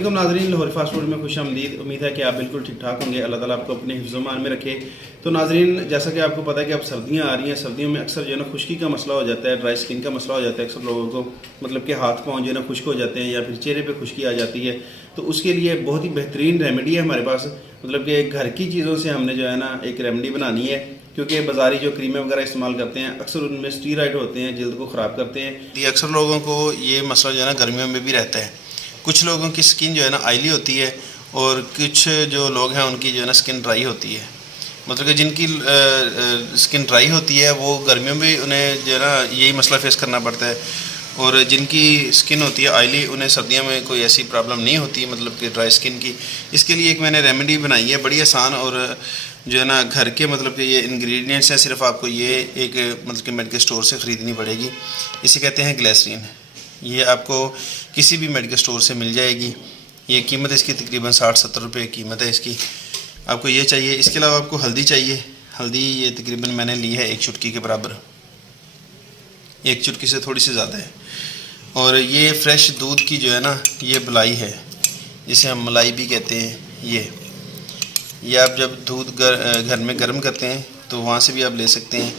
वालेकुम नाज़रीन, Lahori fast food में खुश आमदीद। उम्मीद है कि आप बिल्कुल ठीक ठाक होंगे। अल्लाह ताला आपको अपने हिफ्ज़-ओ-मान में रखे। तो नाज़रीन, जैसा कि आपको पता है कि अब सर्दियाँ आ रही हैं। सर्दियों में अक्सर जो है ना खुश्की का मसला हो जाता है, ड्राई स्किन का मसला हो जाता है अक्सर लोगों को, मतलब कि हाथ पाँव जो है ना खुश्क हो जाते हैं या फिर चेहरे पे खुश्की आ जाती है। तो उसके लिए बहुत ही बेहतरीन रेमेडी है हमारे पास, मतलब कि घर की चीज़ों से हमने जो है ना एक रेमेडी बनानी है, क्योंकि बाज़ारी जो क्रीमें वगैरह इस्तेमाल करते हैं अक्सर उनमें स्टीरॉइड होते हैं, जल्द को ख़राब करते हैं। ये अक्सर लोगों को ये मसला जो है ना गर्मियों में भी रहता है। कुछ लोगों की स्किन जो है ना ऑयली होती है और कुछ जो लोग हैं उनकी जो है ना स्किन ड्राई होती है। मतलब कि जिनकी स्किन ड्राई होती है वो गर्मियों में उन्हें जो है ना यही मसला फेस करना पड़ता है, और जिनकी स्किन होती है ऑयली उन्हें सर्दियों में कोई ऐसी प्रॉब्लम नहीं होती, मतलब कि ड्राई स्किन की। इसके लिए एक मैंने रेमेडी बनाई है, बड़ी आसान, और जो है ना घर के मतलब कि ये इंग्रेडिएंट्स हैं, सिर्फ आपको ये एक मतलब कि मेडिकल स्टोर से ख़रीदनी पड़ेगी। इसे कहते हैं ग्लिसरीन। ये आपको किसी भी मेडिकल स्टोर से मिल जाएगी। ये कीमत इसकी तकरीबन 60-70 रुपये कीमत है इसकी। आपको ये चाहिए। इसके अलावा आपको हल्दी चाहिए। हल्दी ये तकरीबन मैंने ली है 1 चुटकी के बराबर, 1 चुटकी से थोड़ी सी ज़्यादा है। और ये फ्रेश दूध की जो है ना ये मलाई है, जिसे हम मलाई भी कहते हैं। ये आप जब दूध घर में गर्म करते हैं तो वहाँ से भी आप ले सकते हैं।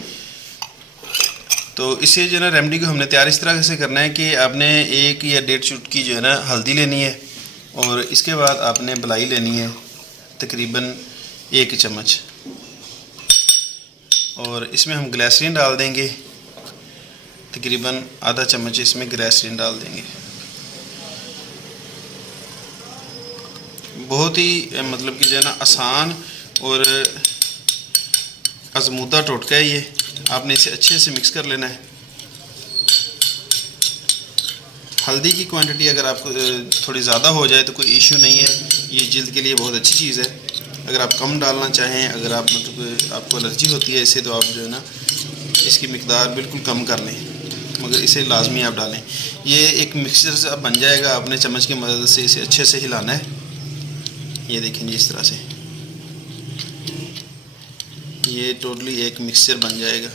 तो इसे जो है ना रेमेडी को हमने तैयार इस तरह से करना है कि आपने 1 या 1.5 चुटकी जो है ना हल्दी लेनी है, और इसके बाद आपने मलाई लेनी है तकरीबन 1 चम्मच, और इसमें हम ग्लिसरीन डाल देंगे तकरीबन आधा चम्मच। इसमें ग्लिसरीन डाल देंगे। बहुत ही मतलब कि जो है ना आसान और आजमूदा टोटका है ये। आपने इसे अच्छे से मिक्स कर लेना है। हल्दी की क्वांटिटी अगर आपको थोड़ी ज़्यादा हो जाए तो कोई इशू नहीं है, ये जल्द के लिए बहुत अच्छी चीज़ है। अगर आप कम डालना चाहें, अगर आप मतलब आपको एलर्जी होती है इससे, तो आप जो है ना इसकी मिकदार बिल्कुल कम कर लें, मगर इसे लाजमी आप डालें। ये एक मिक्सचर से अब बन जाएगा। आपने चम्मच की मदद से इसे अच्छे से हिलाना है। ये देखें जी, इस तरह से ये टोटली एक मिक्सचर बन जाएगा।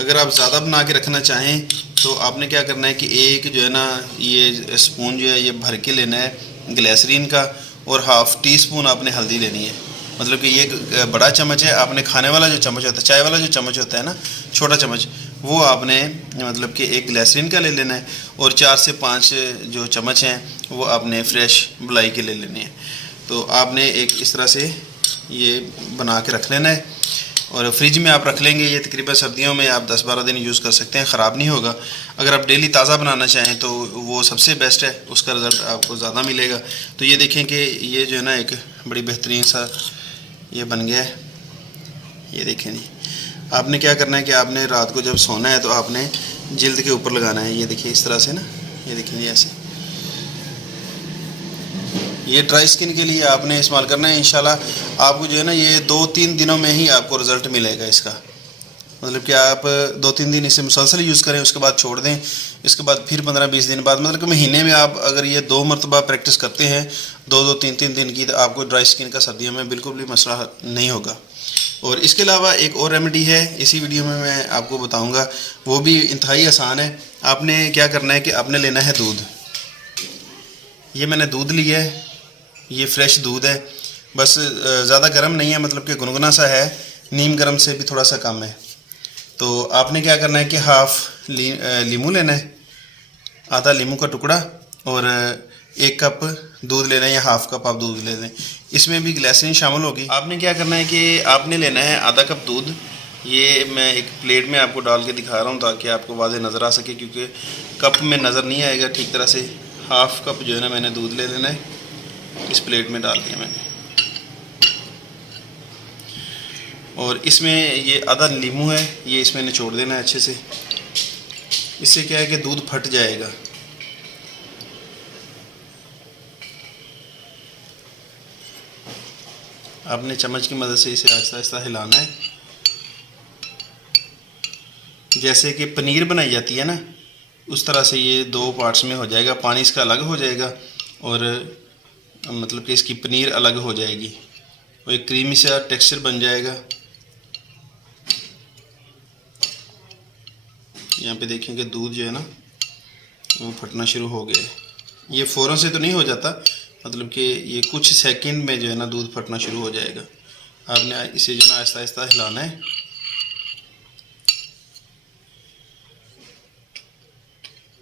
अगर आप ज़्यादा बना के रखना चाहें तो आपने क्या करना है कि एक जो है ना ये स्पून जो है ये भर के लेना है ग्लिसरीन का, और हाफ़ टी स्पून आपने हल्दी लेनी है। मतलब कि ये बड़ा चम्मच है, आपने खाने वाला जो चम्मच होता है, चाय वाला जो चम्मच होता है ना, छोटा चम्मच, वो आपने मतलब कि एक ग्लिसरीन का ले लेना है, और 4 से 5 जो चम्मच हैं वो आपने फ्रेश मलाई के ले लेने हैं। तो आपने एक इस तरह से ये बना के रख लेना है, और फ्रिज में आप रख लेंगे। ये तकरीबन सर्दियों में आप 10-12 दिन यूज़ कर सकते हैं, ख़राब नहीं होगा। अगर आप डेली ताज़ा बनाना चाहें तो वो सबसे बेस्ट है, उसका रिज़ल्ट आपको ज़्यादा मिलेगा। तो ये देखें कि ये जो है ना एक बड़ी बेहतरीन सा ये बन गया है। ये देखें जी, आपने क्या करना है कि आपने रात को जब सोना है तो आपने जल्द के ऊपर लगाना है। ये देखिए इस तरह से ना, ये देखें जी ऐसे। ये ड्राई स्किन के लिए आपने इस्तेमाल करना है। इंशाल्लाह आपको जो है ना ये 2-3 दिनों में ही आपको रिज़ल्ट मिलेगा इसका। मतलब कि आप 2-3 दिन इसे मुसलसल यूज़ करें, उसके बाद छोड़ दें। इसके बाद फिर 15-20 दिन बाद, मतलब कि महीने में आप अगर ये 2 मरतबा प्रैक्टिस करते हैं 2-2, 3-3 दिन की, तो आपको ड्राई स्किन का सर्दियों में बिल्कुल भी मसला नहीं होगा। और इसके अलावा एक और रेमेडी है, इसी वीडियो में मैं आपको बताऊँगा, वो भी इंतहाई आसान है। आपने क्या करना है कि आपने लेना है दूध। ये मैंने दूध लिया है, ये फ्रेश दूध है, बस ज़्यादा गर्म नहीं है, मतलब कि गुनगुना सा है, नीम गर्म से भी थोड़ा सा कम है। तो आपने क्या करना है कि हाफ़ लीमू लेना है, आधा लीमू का टुकड़ा, और 1 कप दूध लेना है, या हाफ़ कप आप दूध ले लें। इसमें भी ग्लिसरीन शामिल होगी। आपने क्या करना है कि आपने लेना है आधा कप दूध। ये मैं एक प्लेट में आपको डाल के दिखा रहा हूँ ताकि आपको वाज़े नज़र आ सके, क्योंकि कप में नज़र नहीं आएगा ठीक तरह से। हाफ़ कप जो है ना मैंने दूध ले लेना है, इस प्लेट में डाल दिया मैंने, और इसमें ये आधा नींबू है, ये इसमें निचोड़ देना है अच्छे से। इससे क्या है कि दूध फट जाएगा। आपने चम्मच की मदद से इसे आहिस्ता आहिस्ता हिलाना है, जैसे कि पनीर बनाई जाती है ना, उस तरह से ये 2 पार्ट्स में हो जाएगा। पानी इसका अलग हो जाएगा, और मतलब कि इसकी पनीर अलग हो जाएगी, वो एक क्रीमी सा टेक्सचर बन जाएगा। यहाँ पे देखें कि दूध जो है ना वो फटना शुरू हो गया है। ये फ़ौरन से तो नहीं हो जाता, मतलब कि ये कुछ सेकंड में जो है ना दूध फटना शुरू हो जाएगा। आपने इसे जो है ना आहिस्ता आहिस्ता हिलाना है।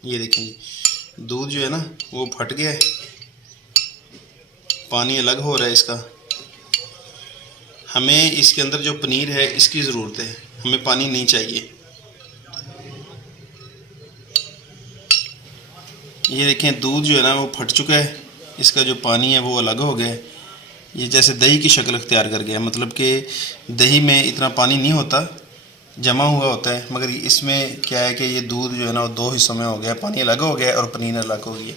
ये देखेंगे दूध जो है ना वो फट गया है, पानी अलग हो रहा है इसका। हमें इसके अंदर जो पनीर है इसकी ज़रूरत है, हमें पानी नहीं चाहिए। ये देखें दूध जो है ना वो फट चुका है, इसका जो पानी है वो अलग हो गया है। ये जैसे दही की शक्ल अख्तियार कर गया, मतलब कि दही में इतना पानी नहीं होता, जमा हुआ होता है, मगर इसमें क्या है कि ये दूध जो है ना वो दो हिस्सों में हो गया, पानी अलग हो गया और पनीर अलग हो गई।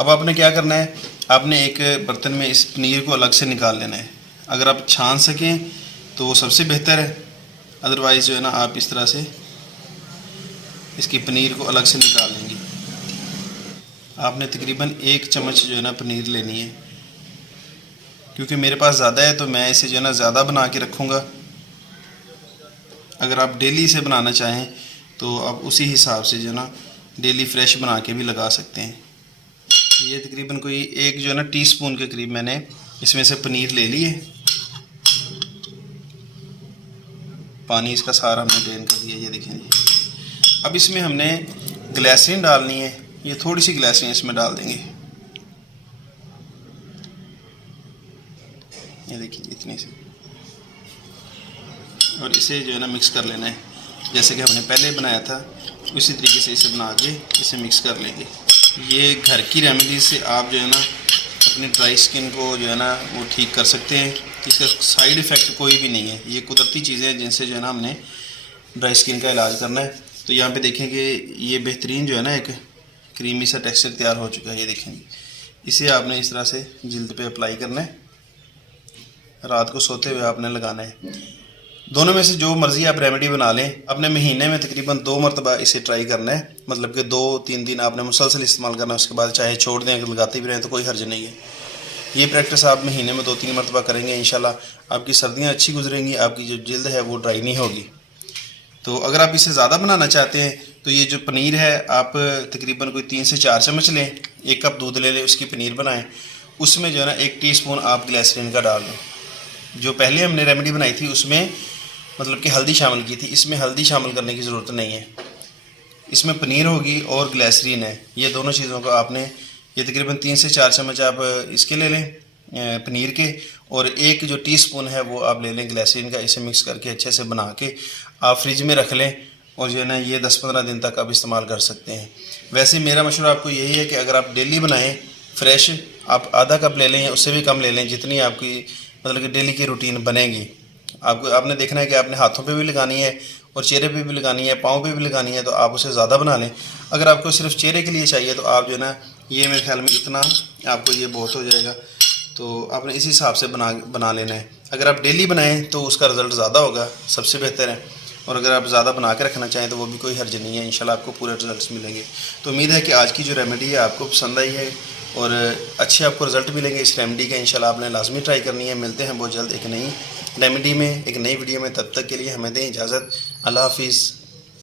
अब आपने क्या करना है, आपने एक बर्तन में इस पनीर को अलग से निकाल लेना है। अगर आप छान सकें तो वो सबसे बेहतर है, अदरवाइज़ जो है ना आप इस तरह से इसकी पनीर को अलग से निकाल लेंगे। आपने तकरीबन 1 चम्मच जो है ना पनीर लेनी है, क्योंकि मेरे पास ज़्यादा है तो मैं इसे जो है ना ज़्यादा बना के रखूँगा। अगर आप डेली इसे बनाना चाहें तो आप उसी हिसाब से जो है ना डेली फ्रेश बना के भी लगा सकते हैं। ये तकरीबन कोई एक जो है ना टीस्पून के करीब मैंने इसमें से पनीर ले ली है। पानी इसका सारा हमने ड्रेन कर दिया, ये देखें जी। अब इसमें हमने ग्लिसरीन डालनी है, ये थोड़ी सी ग्लिसरीन इसमें डाल देंगे। ये देखिए इतनी सी, और इसे जो है ना मिक्स कर लेना है, जैसे कि हमने पहले बनाया था उसी तरीके से इसे बना के इसे मिक्स कर लेंगे। ये घर की रेमेडी से आप जो है ना अपनी ड्राई स्किन को जो है ना वो ठीक कर सकते हैं। इसका साइड इफ़ेक्ट कोई भी नहीं है, ये कुदरती चीज़ें हैं जिनसे जो है ना हमने ड्राई स्किन का इलाज करना है। तो यहाँ पे देखें कि ये बेहतरीन जो है ना एक क्रीमी सा टेक्सचर तैयार हो चुका है। ये देखेंगे, इसे आपने इस तरह से जिल्द पे अप्लाई करना है, रात को सोते हुए आपने लगाना है। दोनों में से जो मर्ज़ी आप रेमेडी बना लें, अपने महीने में तकरीबन 2 मरतबा इसे ट्राई करना है, मतलब कि 2-3 दिन आपने मुसलसल इस्तेमाल करना है, उसके बाद चाहे छोड़ दें, अगर लगाते भी रहें तो कोई हर्ज नहीं है। ये प्रैक्टिस आप महीने में 2-3 मरतबा करेंगे, इंशाल्लाह आपकी सर्दियाँ अच्छी गुजरेंगी, आपकी जो जिल्द है वो ड्राई नहीं होगी। तो अगर आप इसे ज़्यादा बनाना चाहते हैं तो ये जो पनीर है आप तकरीबन कोई 3 से 4 चम्मच लें, 1 कप दूध ले लें, उसकी पनीर बनाएँ, उसमें जो है ना 1 टीस्पून आप ग्लिसरीन का डाल दें। जो पहले हमने रेमेडी बनाई थी उसमें मतलब कि हल्दी शामिल की थी, इसमें हल्दी शामिल करने की ज़रूरत नहीं है। इसमें पनीर होगी और ग्लिसरीन है, ये दोनों चीज़ों को आपने, ये तकरीबन 3 से 4 चम्मच आप इसके ले लें पनीर के, और 1 जो टीस्पून है वो आप ले लें ग्लिसरीन का। इसे मिक्स करके अच्छे से बना के आप फ्रिज में रख लें, और जो है ना ये 10-15 दिन तक आप इस्तेमाल कर सकते हैं। वैसे मेरा मशवरा आपको यही है कि अगर आप डेली बनाएं फ्रेश, आप आधा कप ले लें या उससे भी कम ले लें, जितनी आपकी मतलब कि डेली की रूटीन बनेगी। आपने देखना है कि आपने हाथों पे भी लगानी है और चेहरे पे भी लगानी है, पाँव पे भी लगानी है, तो आप उसे ज़्यादा बना लें। अगर आपको सिर्फ चेहरे के लिए चाहिए तो आप जो है ना ये मेरे ख्याल में इतना आपको ये बहुत हो जाएगा, तो आपने इसी हिसाब से बना लेना है। अगर आप डेली बनाएं तो उसका रिज़ल्ट ज़्यादा होगा, सबसे बेहतर है, और अगर आप ज़्यादा बना के रखना चाहें तो वो भी कोई हर्ज नहीं है, इंशाल्लाह आपको पूरे रिजल्ट्स मिलेंगे। तो उम्मीद है कि आज की जो रेमेडी है आपको पसंद आई है और अच्छे आपको रिज़ल्ट मिलेंगे इस रेमेडी का। इंशाल्लाह आपने लाजमी ट्राई करनी है। मिलते हैं बहुत जल्द एक नई रेमेडी में, एक नई वीडियो में, तब तक के लिए हमें दें इजाज़त। अल्लाह हाफिज़।